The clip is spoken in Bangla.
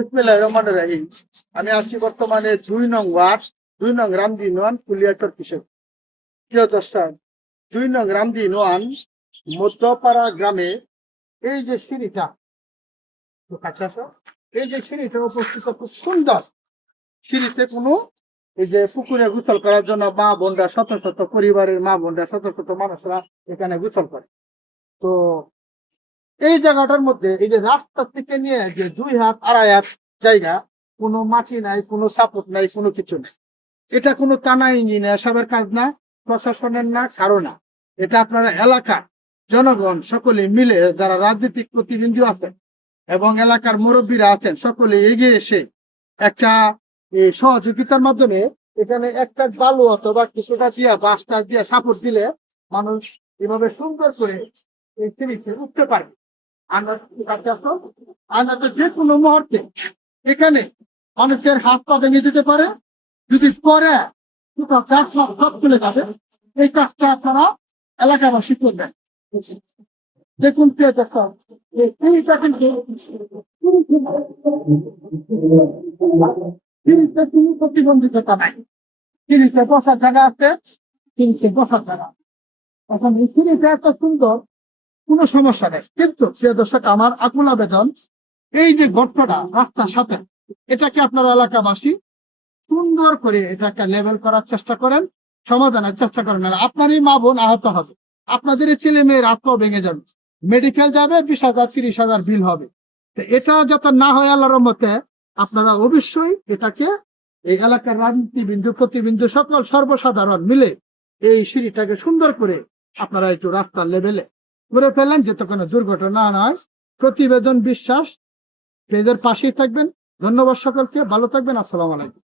বিসমিল্লাহির রহমানির রহিম। আমি আছি বর্তমানে ২ নং ওয়ার্ড, ২ নং রামদি ইউনিয়ন, কুলিয়াচর কৃষক। প্রিয় দর্শক, ২ নং রামদি ইউনিয়ন মধ্যপাড়া গ্রামে এই যে সিঁড়িটা, একটু কাছে আসো। এই যে সিঁড়িটা উপস্থিত খুব সুন্দর। সিঁড়িতে কোনো এই যে পুকুরে গোসল করার জন্য মা বোনরা, শত শত পরিবারের মা বোনরা, শত শত মানুষরা এখানে গোসল করে। তো এই জায়গাটার মধ্যে এই যে রাস্তা থেকে নিয়ে যে ২ হাত ২.৫ হাত জায়গা, কোনো মাটি নাই, কোনো সাপোর্ট নাই, কোনো কিছু নেই। এটা কোনো টানা ইঞ্জিনিয়ার সাহেবের কাজ না, প্রশাসনের না, কারো না। এটা আপনারা এলাকার জনগণ সকলে মিলে, যারা রাজনৈতিক প্রতিনিধি আছেন এবং এলাকার মুরব্বীরা আছেন, সকলে এগিয়ে এসে একটা সহযোগিতার মাধ্যমে এখানে একটা বালু অথবা কিছুটা দিয়া, বাঁশটা দিয়া সাপোর্ট দিলে মানুষ এভাবে সুন্দর করে এই সিঁড়িতে উঠতে পারে। আমরা তো যে কোনো মুহূর্তে এখানে মানুষের হাত পা ভেঙে দিতে পারে। যদি পরে সব চলে যাবে, এই কাজটা আপনারা এলাকাবাসী করবেন। দেখুন প্রিয় দর্শক, এই সিঁড়িটা কিন্তু সিঁড়িতে কোনো প্রতিবন্ধকতা নাই। সিঁড়িতে বসার জায়গা আছে, সিঁড়িতে বসার জায়গা। এখন এই সিঁড়িটা এত সুন্দর, কোনো সমস্যা নেই। কিন্তু প্রিয় দর্শক, আমার আকুল আবেদন, এই যে গর্তটা রাস্তার সাথে, এটাকে আপনারা এলাকাবাসী সুন্দর করে এটাকে লেভেল করার চেষ্টা করেন, সমাধানের চেষ্টা করেন। আর আপনারই মা বোন আহত হবে, আপনাদের ছেলে মেয়ের আত্মাও ভেঙে যাবে, মেডিকেল যাবে, ২০,০০০ ৩০,০০০ বিল হবে। তো এটা যাতে না হয় আল্লাহর রহমতে, আপনারা অবশ্যই এটাকে এই এলাকার রাজনীতিবিন্দু, প্রতিবিন্দু, সকল সর্বসাধারণ মিলে এই সিঁড়িটাকে সুন্দর করে আপনারা একটু রাস্তার লেভেলে করে ফেলেন, যাতে কোনো দুর্ঘটনা নয়। প্রতিবেদন বিশ্বাস পেজের পাশেই থাকবেন। ধন্যবাদ সকলকে, ভালো থাকবেন। আসসালামু আলাইকুম।